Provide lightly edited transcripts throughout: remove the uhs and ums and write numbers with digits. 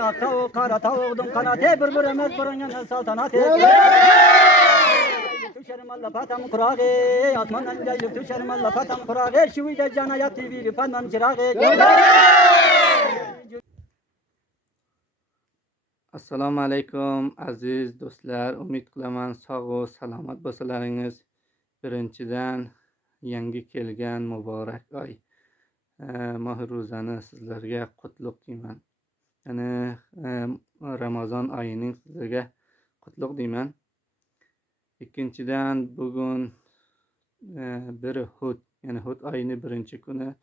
ak tavuk, kara tavukdum kanatı, bir emez bırıngen saltanatı. Düşerim Allah patam kurağı, asmandan caylık düşerim Allah patam kurağı, şivide cana yattı bir pandan çırağı. Assalomu alaykum aziz do'stlar, umid qilaman sog' salomat bo'lsalaringiz. Birinchidan yangi kelgan muborak oy mohi ro'zani sizlarga qutlug' deyman. Ya'ni Ramazon oyining sizlarga qutlug' deyman. Ikkinchidan bugun bir Hud, ya'ni Hud oyining birinchi kuni,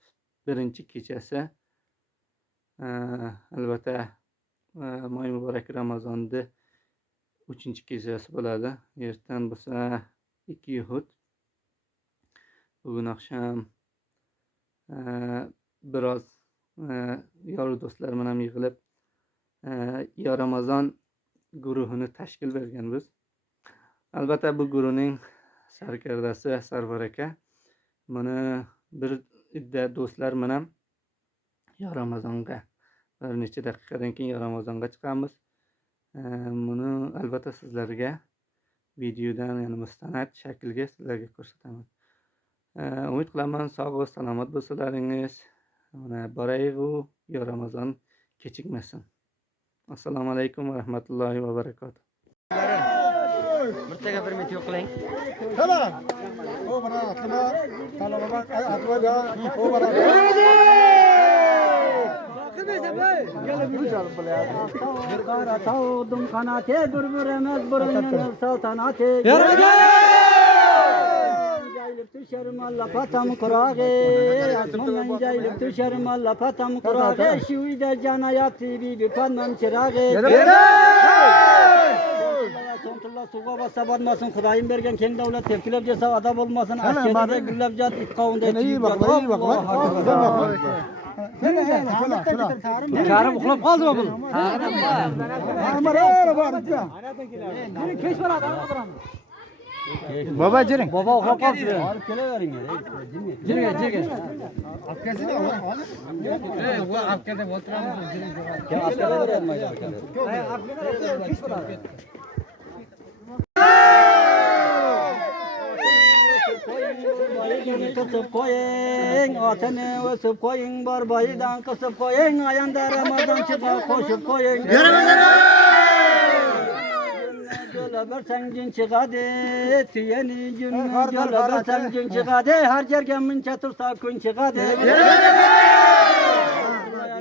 birinchi kechasi. Albatta moy muborak Ramazonda 3-chi kechasi bo'ladi. Ertan bo'lsa 2 Hud. Bugun oqsham biroz yor do'stlar bilan yig'ilib yo Ramazon guruhini tashkil berganmiz. Albatta bu guruhning sarkardasi Sarvar aka. Buni bir idda do'stlar bilan yo Ramazonga bir necha daqiqadan keyin yo Ramazonga chiqamiz. Buni albatta sizlarga videodan, ya'ni mustanad shaklga sizlarga ko'rsataman. Umid qilaman sog' va salomat bo'lsalaringiz. Mana boraygu yo Ramazon kechikmasin. Assalomu alaykum va rahmatullohi va barakatuh. Mirtaga bir met yo'q qiling. Tamam. O bana atma. Talaba bak atma ya. O bana. Bir kara tavukdum kanatı, bir emez bırıngen saltanatı. Caylık düşerim Allah patam kurağı, asmandan caylık düşerim Allah patam kurağı, şivide cana yattı bir pandan çırağı. Sontullah suğa bassa batmasın, Xudayım bergen keng davlat tepkilep cesa adab olmasın, aşkeride güllep cat it kavunda çiğip cat. Karım uxlab qoldi bu. Baba jiring. Baba uxlab qoldi. Olib kelavering. Jirga. Akasini ol. Bu akada o'tiramiz. Ya askere bermaydi akada. Kısıp koyun, atını ösüp koyun, barbayıdan kısıp koyun, ayanda Ramazan çıkar koşup koyun. Göle versen cin çıkadı, tüyeni cünü göle versen cin çıkadı, her cergemin çatırsa gün çıkadı.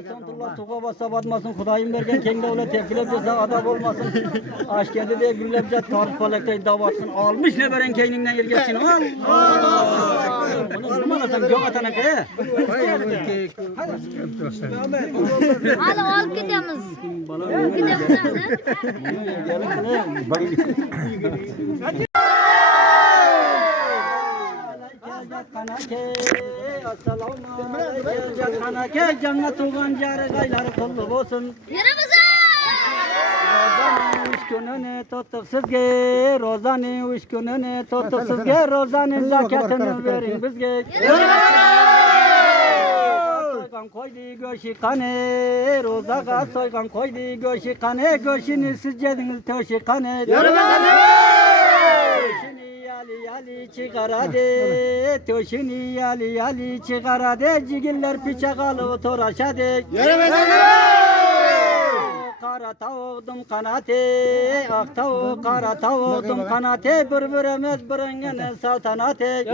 Sontullah suğa bassa batmasın, Xudayım bergen keng davlat tepkilep cesa adab olmasın. Aşkerde de güllep cat tarif palakta davatsın, almış ne veren keyninden yergeçsin. Bunu zırmalasan gök atana kaya. Hadi alıp gidiyoruz. Kanake cennet tuğan cari gayları kullu olsun. Rozanı üç gününü tuttuk sizge, rozanı üç gününü tuttuk sizge, rozanın zakatını verin bizge. Soygan koydu göşi kane, rozaga soygan koydu göşi kane, göşini siz yediniz töşi kane. Yali çıkaradı, töşini yali çıkaradı, cigiller bıçak alıp toraşadı. Kara tavukdum kanatı, ak tavuk, kara tavukdum kanatı, bir emez bırıngen saltanatı.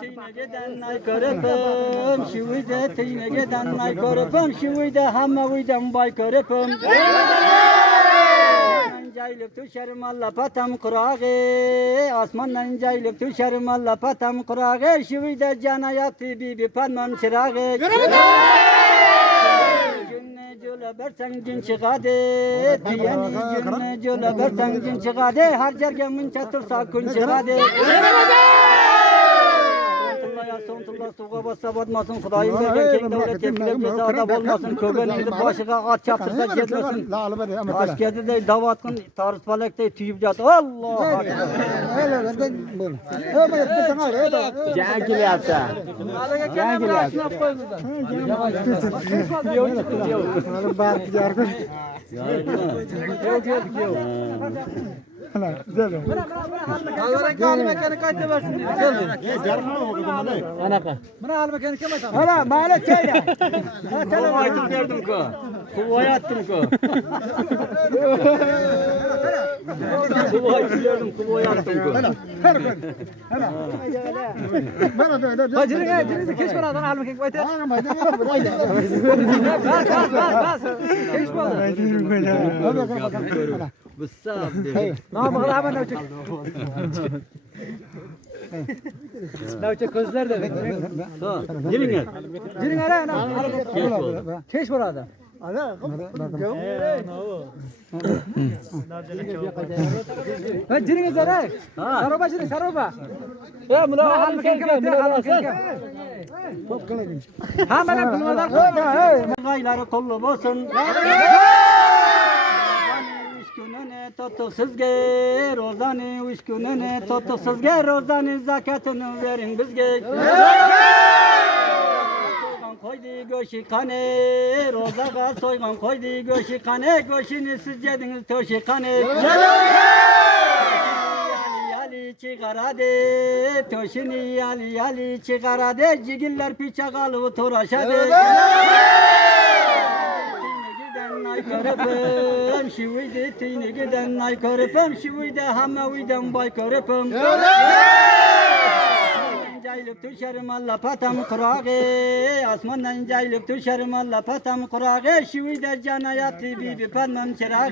Tine geden ay körepim, şivide tine geden ay körepim, şivide hamaviden bay körepim. Caylık düşerim Allah patam kurağı, asmandan caylık düşerim Allah patam kurağı, şivide cana yattı bir pandan çırağı. Cünne cöle bersen cin çıkadı, diyeni cünne cöle bersen cin çıkadı, her cergemin çatırsa gün çıkadı. Sontullah suğa bassa batmasın. Hudayım bergen keng devlet tepkilep cesa adam olmasın. Kögeningdi başıga at çaptırsa ketmesin. Askerde de davatın tarız falakta tüyüp jat. Allah. Jangan kelyapti. Jangan kelyapti. Hala mana çayda. Kuva aytım derdim ki. Kuvaya attım ki. Kuva aytım derdim. Kuvaya attım ki. Mana böyle. Hajirga kesh boradi, almak aytadi. Bas. Kesh boradi. Bıssab dedi. Nama qilaba navcha. Navcha ko'zlarda. Giringlar. Jiring ana. Kesh boradi. Ha jiring zara. Saroba jiring saroba. Ya buni almak Ha mana bilmadan qo'ydi. Gayları kollu olsun. Gününe tutuksuzge, rozanı üç gününe tutuksuzge, rozanı zakatını verin bizge. Soygan koydu göşi kane, rozaga soygan koydu göşi kane, göşini siz yediniz töşi kane. Yali çıkarade, töşini yali çıkarade, cigiller piçakalı turaşade. Ay körpüm, şivide tini giden ay körpüm, şivide hamaviden bay körpüm. Caylık düşerim Allah patam kurağı, asmandan caylık düşerim Allah patam kurağı, şivide cana yattı bibi panmam çırağı.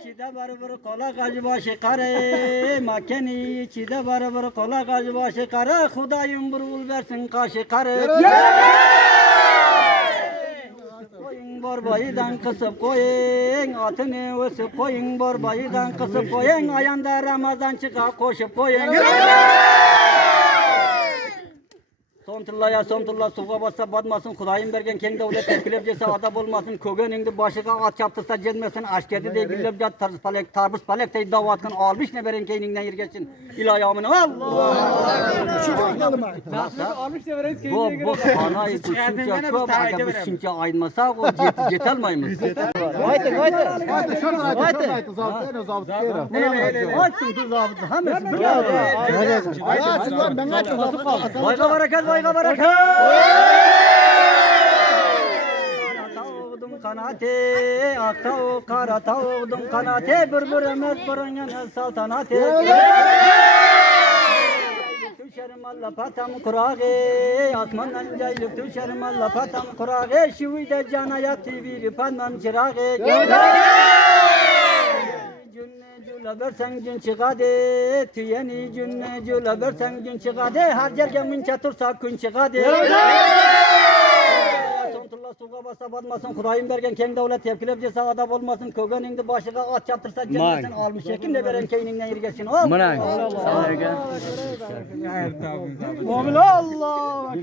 İçide var kola gacı başı kare, makeni içide var kola gacı başı kare, Hudayım burul versin kaşı kare. Koyun borbayıdan kısıp koyun, atını ösüp koyun, borbayıdan kısıp koyun, ayanda Ramazan çıka koşup koyun. Sontullah suğa bassa batmasın, Hudayım bergen keng devlet tepkilep cesa adap olmasın, kögeningdi başıga at çaptırsa gelmesin, aşkedi de güllep jat tarbız palek dey davatkın almış ne beren keyningden yergeçsin. İlahi amına Allah. Almış da veririz ki. Bu hanayı düşünce çok acaba düşünce ayılmasa o yetelmayımız. Haydi. Açsın kız abisi hamısı bravo. Vayga barakat. Tavudum kanate, ak tavuk kara tavudum kanate, bir emez burun saltanate. Düşerim Allah patam kurağı, asmandan caylık düşerim Allah patam kurağı, şivide cana yattı bir panmam çırağı. Cülle versen gün çıkadı, tüyeni cünne cülle versen gün çıkadı, harcarken minçe tursa gün çıkadı. Sontullah suğa bassa batmasın, Hudayım bergen keng devlet tepkilep cesa adap olmasın, kögeningdi başıga at çaptırsa gelmesin, almış yekin de veren keyningden yergeçsin. Allah. Muamele Allah.